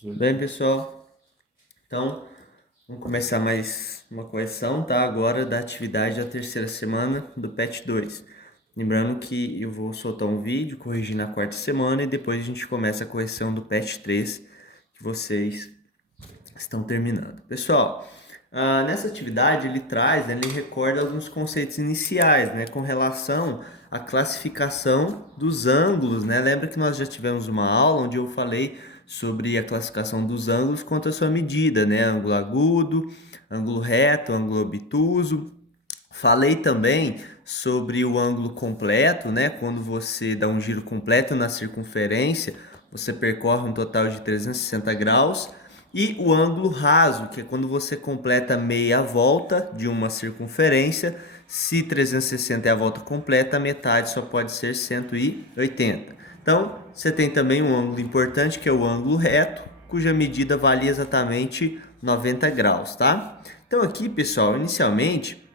Tudo bem, pessoal? Então, vamos começar mais uma correção, tá? Agora da atividade da terceira semana do PET 2. Lembrando que eu vou soltar um vídeo corrigindo a quarta semana e depois a gente começa a correção do PET 3 que vocês estão terminando. Pessoal, nessa atividade ele traz, né, ele recorda alguns conceitos iniciais, né, com relação à classificação dos ângulos, né? Lembra que nós já tivemos uma aula onde eu falei sobre a classificação dos ângulos quanto à sua medida, né? Ângulo agudo, ângulo reto, ângulo obtuso. Falei também sobre o ângulo completo, né? Quando você dá um giro completo na circunferência, você percorre um total de 360 graus. E o ângulo raso, que é quando você completa meia volta de uma circunferência. Se 360 é a volta completa, a metade só pode ser 180. Então, você tem também um ângulo importante, que é o ângulo reto, cuja medida valia exatamente 90 graus, tá? Então aqui, pessoal, inicialmente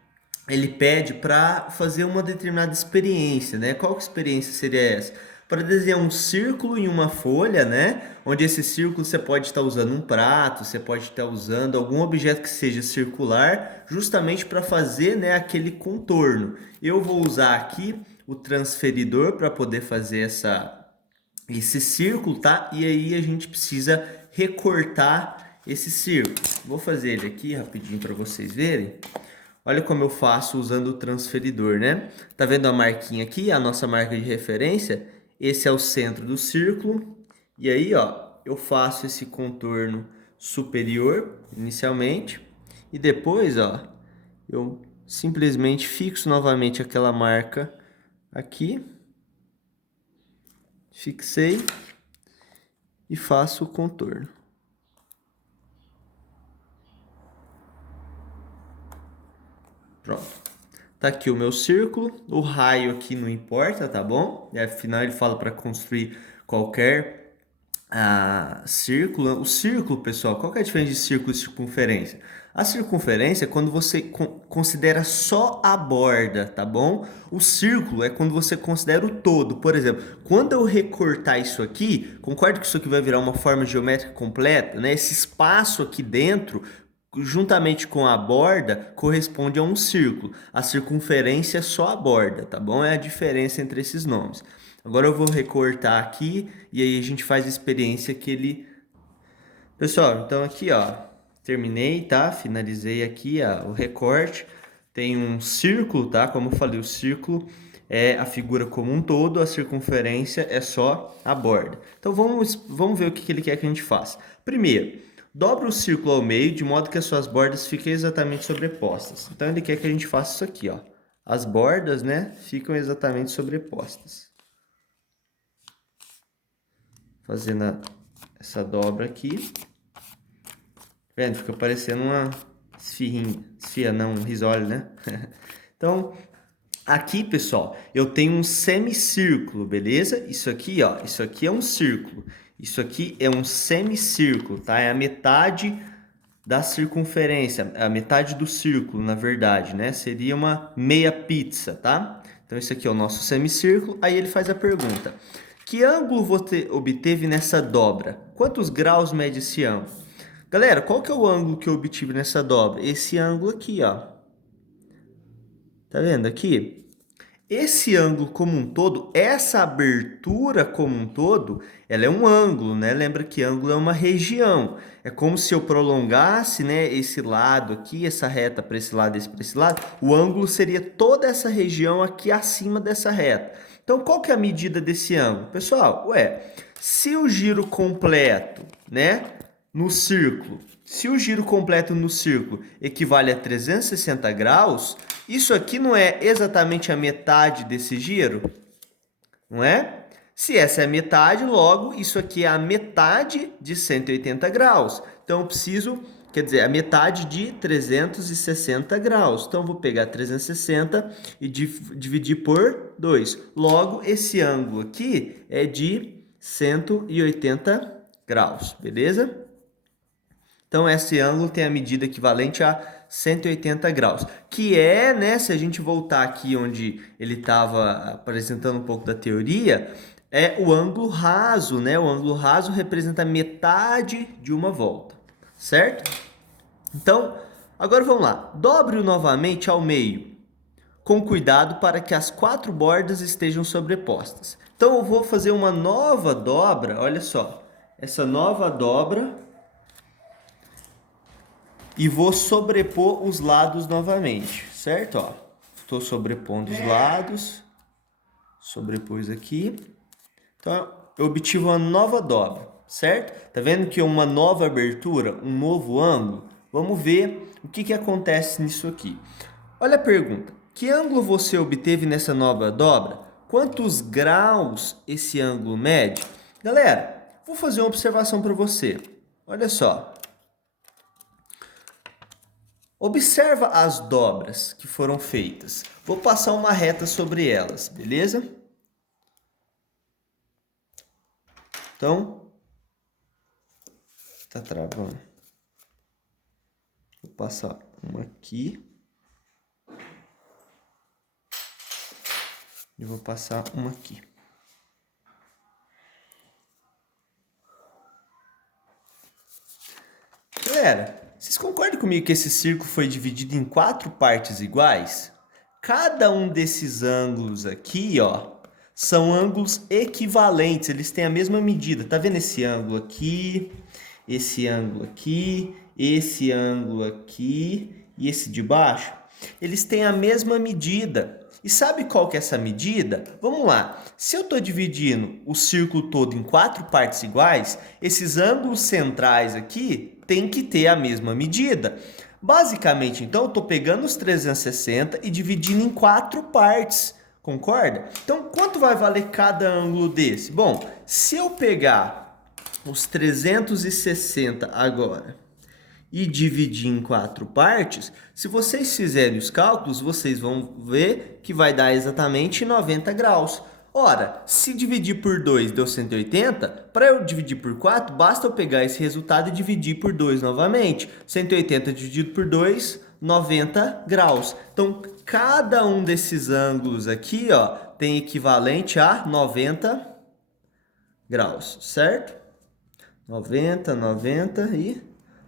ele pede para fazer uma determinada experiência, né? Qual experiência seria essa? Para desenhar um círculo em uma folha, né? Onde esse círculo você pode estar usando um prato, você pode estar usando algum objeto que seja circular, justamente para fazer, né, aquele contorno. Eu vou usar aqui o transferidor para poder fazer esse círculo, tá? E aí a gente precisa recortar esse círculo. Vou fazer ele aqui rapidinho para vocês verem. Olha como eu faço usando o transferidor, né? Tá vendo a marquinha aqui, a nossa marca de referência? Esse é o centro do círculo. E aí, ó, eu faço esse contorno superior inicialmente. E depois, ó, eu simplesmente fixo novamente aquela marca aqui. Fixei e faço o contorno. Pronto. Tá aqui o meu círculo, o raio aqui não importa, tá bom? E afinal ele fala para construir qualquer círculo. O círculo, pessoal, qual que é a diferença de círculo e circunferência? A circunferência é quando você considera só a borda, tá bom? O círculo é quando você considera o todo. Por exemplo, quando eu recortar isso aqui, concordo que isso aqui vai virar uma forma geométrica completa, né? Esse espaço aqui dentro juntamente com a borda, corresponde a um círculo. A circunferência é só a borda, tá bom? É a diferença entre esses nomes. Agora eu vou recortar aqui e aí a gente faz a experiência que ele... Pessoal, então aqui, ó, terminei, tá? Finalizei aqui o recorte. Tem um círculo, tá? Como eu falei, o círculo é a figura como um todo, a circunferência é só a borda. Então vamos ver o que ele quer que a gente faça. Primeiro, dobra o círculo ao meio de modo que as suas bordas fiquem exatamente sobrepostas. Então ele quer que a gente faça isso aqui, ó. As bordas, né, ficam exatamente sobrepostas. Fazendo essa dobra aqui. Vendo? Fica parecendo uma esfirrinha. Esfirra não, um risole, né? Então, aqui, pessoal, eu tenho um semicírculo, beleza? Isso aqui, ó, isso aqui é um círculo. Isso aqui é um semicírculo, tá? É a metade da circunferência, a metade do círculo, na verdade, né? Seria uma meia pizza, tá? Então, esse aqui é o nosso semicírculo. Aí ele faz a pergunta: que ângulo você obteve nessa dobra? Quantos graus mede esse ângulo? Galera, qual que é o ângulo que eu obtive nessa dobra? Esse ângulo aqui, ó. Tá vendo aqui? Esse ângulo como um todo, essa abertura como um todo, ela é um ângulo, né? Lembra que ângulo é uma região. É como se eu prolongasse, né, esse lado aqui, essa reta para esse lado, esse para esse lado. O ângulo seria toda essa região aqui acima dessa reta. Então, qual que é a medida desse ângulo? Pessoal, se o giro completo, né, no círculo, se o giro completo no círculo equivale a 360 graus, isso aqui não é exatamente a metade desse giro? Não é? Se essa é a metade, logo, isso aqui é a metade de 180 graus. Então, eu preciso, quer dizer, a metade de 360 graus. Então, eu vou pegar 360 e dividir por 2. Logo, esse ângulo aqui é de 180 graus, beleza? Então, esse ângulo tem a medida equivalente a 180 graus, que é, né, se a gente voltar aqui onde ele estava apresentando um pouco da teoria, é o ângulo raso, né? O ângulo raso representa metade de uma volta, certo? Então, agora vamos lá. Dobre-o novamente ao meio, com cuidado para que as 4 bordas estejam sobrepostas. Então, eu vou fazer uma nova dobra, olha só. Essa nova dobra e vou sobrepor os lados novamente, certo? Ó, estou sobrepondo os lados, sobrepus aqui. Então, eu obtive uma nova dobra, certo? Tá vendo que é uma nova abertura, um novo ângulo? Vamos ver o que acontece nisso aqui. Olha a pergunta. Que ângulo você obteve nessa nova dobra? Quantos graus esse ângulo mede? Galera, vou fazer uma observação para você. Olha só. Observa as dobras que foram feitas. Vou passar uma reta sobre elas, beleza? Então, tá travando. Vou passar uma aqui. E vou passar uma aqui. Galera, vocês concordam comigo que esse círculo foi dividido em 4 partes iguais? Cada um desses ângulos aqui, ó, são ângulos equivalentes, eles têm a mesma medida. Tá vendo esse ângulo aqui, esse ângulo aqui, esse ângulo aqui e esse de baixo? Eles têm a mesma medida. E sabe qual que é essa medida? Vamos lá. Se eu estou dividindo o círculo todo em 4 partes iguais, esses ângulos centrais aqui têm que ter a mesma medida. Basicamente, então, eu estou pegando os 360 e dividindo em 4 partes. Concorda? Então, quanto vai valer cada ângulo desse? Bom, se eu pegar os 360 agora e dividir em 4 partes, se vocês fizerem os cálculos, vocês vão ver que vai dar exatamente 90 graus. Ora, se dividir por 2 deu 180, para eu dividir por 4, basta eu pegar esse resultado e dividir por 2 novamente. 180 dividido por 2, 90 graus. Então, cada um desses ângulos aqui, ó, tem equivalente a 90 graus, certo? 90, 90 e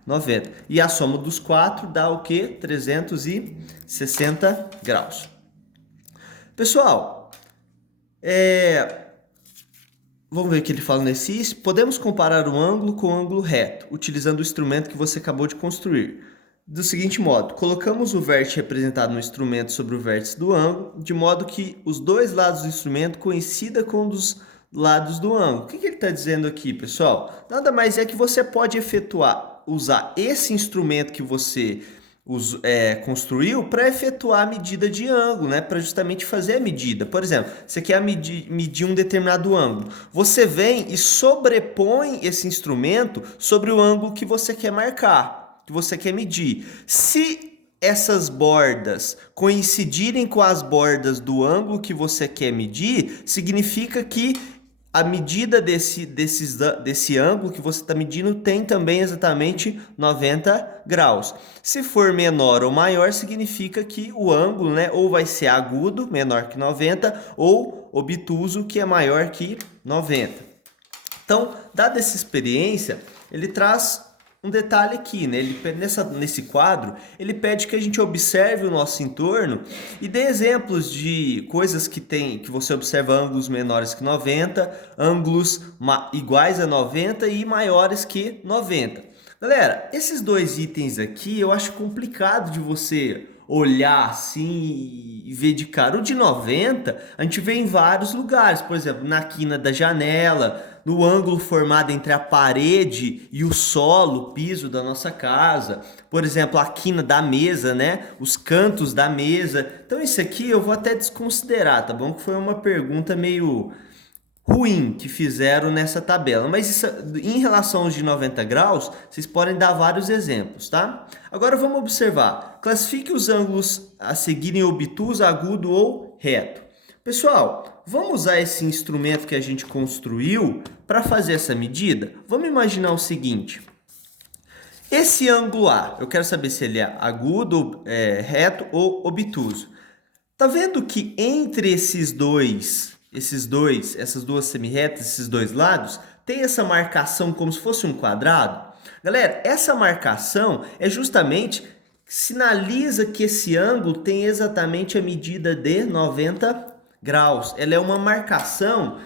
90. E a soma dos 4 dá o quê? 360 graus. Pessoal, vamos ver o que ele fala nesse exercício. Podemos comparar o ângulo com o ângulo reto, utilizando o instrumento que você acabou de construir. Do seguinte modo, colocamos o vértice representado no instrumento sobre o vértice do ângulo, de modo que os dois lados do instrumento coincidam com um dos lados do ângulo. O que ele está dizendo aqui, pessoal? Nada mais é que você pode usar esse instrumento que você construiu para efetuar a medida de ângulo, né? Para justamente fazer a medida. Por exemplo, você quer medir um determinado ângulo. Você vem e sobrepõe esse instrumento sobre o ângulo que você quer marcar, que você quer medir. Se essas bordas coincidirem com as bordas do ângulo que você quer medir, significa que a medida desse ângulo que você está medindo tem também exatamente 90 graus. Se for menor ou maior, significa que o ângulo, né, ou vai ser agudo, menor que 90, ou obtuso, que é maior que 90. Então, dada essa experiência, ele traz um detalhe aqui, né? Nesse quadro, ele pede que a gente observe o nosso entorno e dê exemplos de coisas que você observa ângulos menores que 90, ângulos iguais a 90 e maiores que 90. Galera, esses dois itens aqui eu acho complicado de você olhar assim e ver de cara. O de 90 a gente vê em vários lugares, por exemplo, na quina da janela, no ângulo formado entre a parede e o solo, o piso da nossa casa. Por exemplo, a quina da mesa, né? Os cantos da mesa. Então isso aqui eu vou até desconsiderar, tá bom? Que foi uma pergunta meio ruim que fizeram nessa tabela. Mas isso, em relação aos de 90 graus, vocês podem dar vários exemplos, tá? Agora vamos observar. Classifique os ângulos a seguirem obtuso, agudo ou reto. Pessoal, vamos usar esse instrumento que a gente construiu para fazer essa medida? Vamos imaginar o seguinte. Esse ângulo A, eu quero saber se ele é agudo, reto ou obtuso. Tá vendo que entre esses dois essas duas semirretas, esses dois lados, tem essa marcação como se fosse um quadrado? Galera, essa marcação é justamente sinaliza que esse ângulo tem exatamente a medida de 90 graus. Ela é uma marcação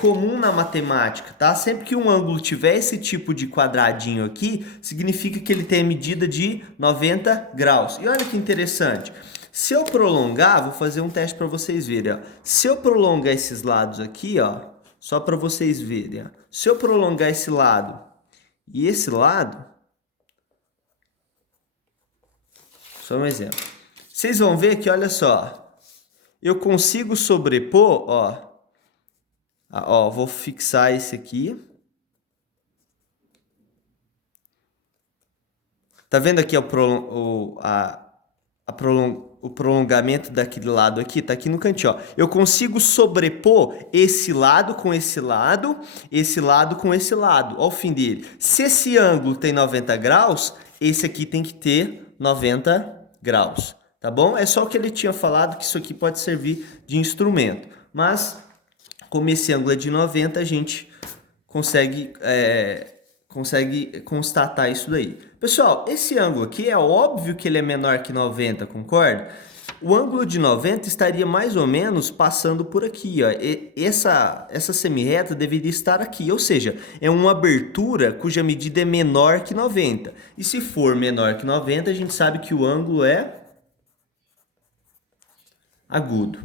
comum na matemática, tá? Sempre que um ângulo tiver esse tipo de quadradinho aqui, significa que ele tem a medida de 90 graus. E olha que interessante. Se eu prolongar, vou fazer um teste para vocês verem, ó. Se eu prolongar esses lados aqui, ó, só para vocês verem, ó. Se eu prolongar esse lado e esse lado, só um exemplo. Vocês vão ver que, olha só, eu consigo sobrepor, ó, vou fixar esse aqui. Tá vendo aqui o prolongamento daquele lado aqui? Tá aqui no cantinho, ó. Eu consigo sobrepor esse lado com esse lado com esse lado, ó, o fim dele. Se esse ângulo tem 90 graus, esse aqui tem que ter 90 graus, tá bom? É só o que ele tinha falado, que isso aqui pode servir de instrumento. Mas, como esse ângulo é de 90, a gente consegue constatar isso daí. Pessoal, esse ângulo aqui é óbvio que ele é menor que 90, concorda? O ângulo de 90 estaria mais ou menos passando por aqui, ó. Essa semirreta deveria estar aqui, ou seja, é uma abertura cuja medida é menor que 90. E se for menor que 90, a gente sabe que o ângulo é agudo,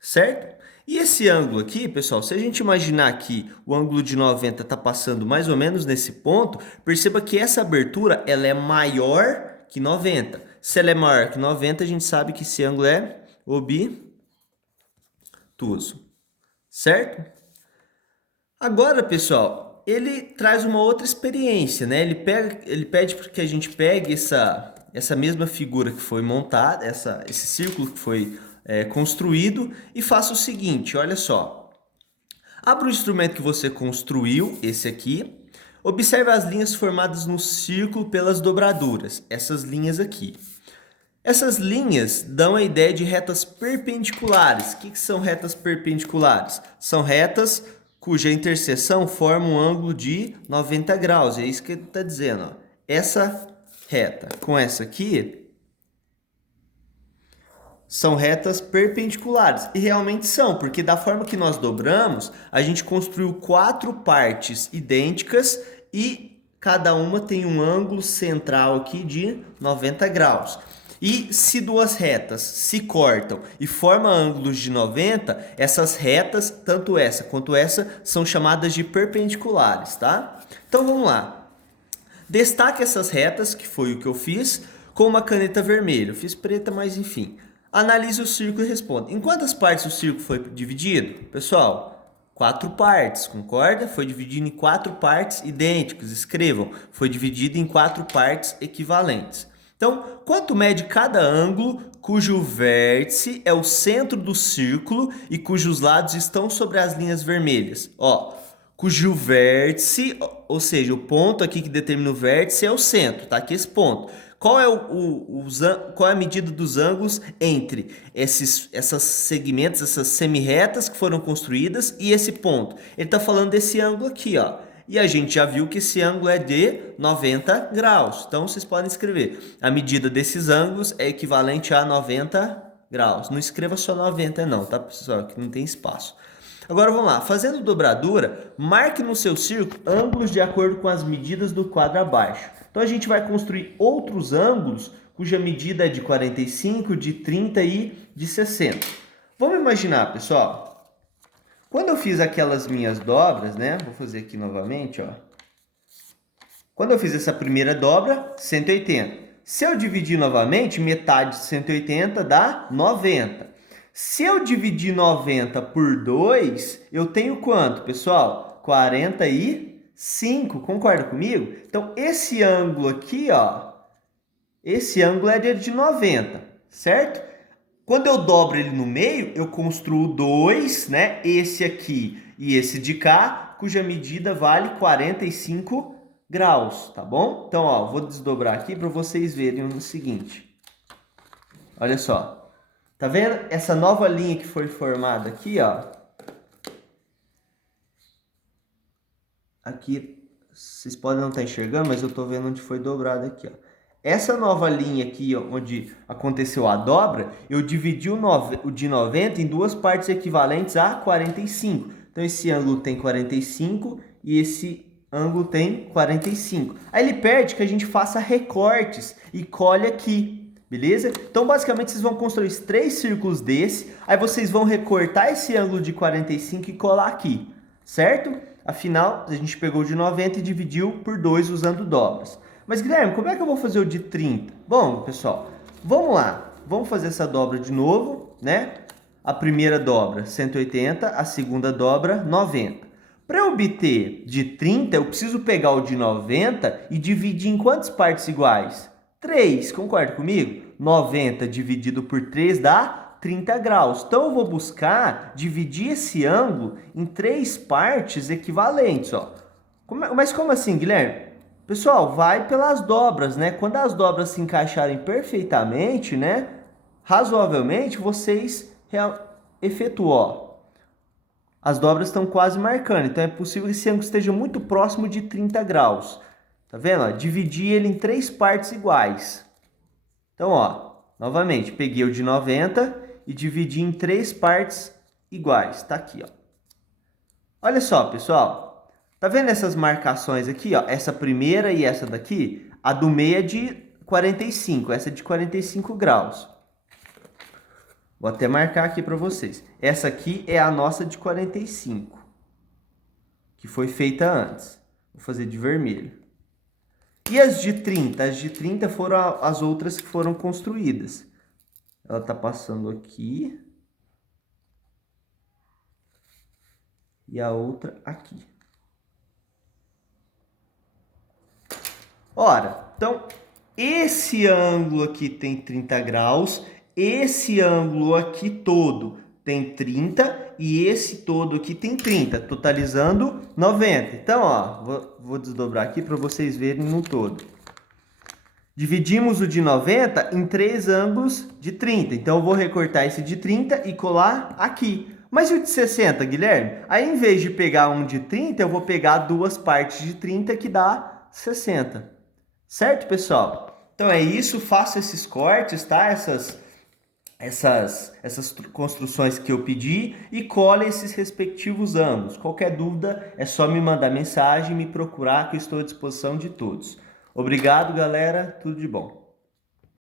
certo? E esse ângulo aqui, pessoal, se a gente imaginar que o ângulo de 90 está passando mais ou menos nesse ponto, perceba que essa abertura ela é maior que 90. Se ela é maior que 90, a gente sabe que esse ângulo é obtuso, certo? Agora, pessoal, ele traz uma outra experiência, né? Ele pede para que a gente pegue essa mesma figura que foi montada, esse círculo que foi construído, e faça o seguinte, olha só. Abra o instrumento que você construiu, esse aqui. Observe as linhas formadas no círculo pelas dobraduras, essas linhas aqui. Essas linhas dão a ideia de retas perpendiculares. O que são retas perpendiculares? São retas cuja interseção forma um ângulo de 90 graus. É isso que ele está dizendo, ó. Essa reta com essa aqui são retas perpendiculares. E realmente são, porque da forma que nós dobramos, a gente construiu 4 partes idênticas e cada uma tem um ângulo central aqui de 90 graus. E se duas retas se cortam e formam ângulos de 90, essas retas, tanto essa quanto essa, são chamadas de perpendiculares, tá? Então vamos lá. Destaque essas retas, que foi o que eu fiz, com uma caneta vermelha. Eu fiz preta, mas enfim. Analise o círculo e responda. Em quantas partes o círculo foi dividido? Pessoal, 4 partes, concorda? Foi dividido em 4 partes idênticas. Escrevam, foi dividido em 4 partes equivalentes. Então, quanto mede cada ângulo cujo vértice é o centro do círculo e cujos lados estão sobre as linhas vermelhas? Ó, cujo vértice, ou seja, o ponto aqui que determina o vértice é o centro, tá? Aqui esse ponto. Qual é qual é a medida dos ângulos entre esses segmentos, essas semirretas que foram construídas e esse ponto? Ele está falando desse ângulo aqui, ó. E a gente já viu que esse ângulo é de 90 graus. Então, vocês podem escrever. A medida desses ângulos é equivalente a 90 graus. Não escreva só 90 não, tá, pessoal? Que não tem espaço. Agora, vamos lá. Fazendo dobradura, marque no seu círculo ângulos de acordo com as medidas do quadro abaixo. Então, a gente vai construir outros ângulos cuja medida é de 45, de 30 e de 60. Vamos imaginar, pessoal. Quando eu fiz aquelas minhas dobras, né? Vou fazer aqui novamente, ó. Quando eu fiz essa primeira dobra, 180. Se eu dividir novamente, metade de 180 dá 90. Se eu dividir 90 por 2, eu tenho quanto, pessoal? 45. Concorda comigo? Então, esse ângulo aqui, ó. Esse ângulo é de 90, certo? Quando eu dobro ele no meio, eu construo 2, né? Esse aqui e esse de cá, cuja medida vale 45 graus, tá bom? Então, ó, vou desdobrar aqui para vocês verem o seguinte. Olha só. Tá vendo essa nova linha que foi formada aqui, ó? aqui, vocês podem não estar enxergando, mas eu estou vendo onde foi dobrado aqui, ó. Essa nova linha aqui, ó, onde aconteceu a dobra, eu dividi o de 90 em duas partes equivalentes a 45. Então, esse ângulo tem 45 e esse ângulo tem 45. Aí ele pede que a gente faça recortes e cole aqui, beleza? Então, basicamente, vocês vão construir 3 círculos desse, aí vocês vão recortar esse ângulo de 45 e colar aqui, certo? Afinal, a gente pegou o de 90 e dividiu por 2 usando dobras. Mas, Guilherme, como é que eu vou fazer o de 30? Bom, pessoal, vamos lá. Vamos fazer essa dobra de novo, né? A primeira dobra, 180, a segunda dobra, 90. Para eu obter de 30, eu preciso pegar o de 90 e dividir em quantas partes iguais? 3, concorda comigo? 90 dividido por 3 dá 30 graus. Então, eu vou buscar dividir esse ângulo em 3 partes equivalentes, ó. Mas como assim, Guilherme? Pessoal, vai pelas dobras, né? Quando as dobras se encaixarem perfeitamente, né? Razoavelmente, vocês efetuam, ó. As dobras estão quase marcando, então é possível que esse ângulo esteja muito próximo de 30 graus. Tá vendo? Ó, dividi ele em 3 partes iguais. Então, ó, novamente, peguei o de 90 e dividi em 3 partes iguais. Tá aqui, ó. Olha só, pessoal. Tá vendo essas marcações aqui, ó? Essa primeira e essa daqui, a do meio é de 45, essa é de 45 graus. Vou até marcar aqui para vocês. Essa aqui é a nossa de 45, que foi feita antes. Vou fazer de vermelho. E as de 30? As de 30 foram as outras que foram construídas. Ela tá passando aqui. E a outra aqui. Ora, então, esse ângulo aqui tem 30 graus, esse ângulo aqui todo tem 30 e esse todo aqui tem 30, totalizando 90. Então, ó, vou desdobrar aqui para vocês verem no todo. Dividimos o de 90 em 3 ângulos de 30. Então, eu vou recortar esse de 30 e colar aqui. Mas e o de 60, Guilherme? Aí, em vez de pegar um de 30, eu vou pegar 2 partes de 30 que dá 60. Certo, pessoal? Então é isso, faço esses cortes, tá? Essas construções que eu pedi e cole esses respectivos ângulos. Qualquer dúvida é só me mandar mensagem e me procurar que eu estou à disposição de todos. Obrigado, galera. Tudo de bom.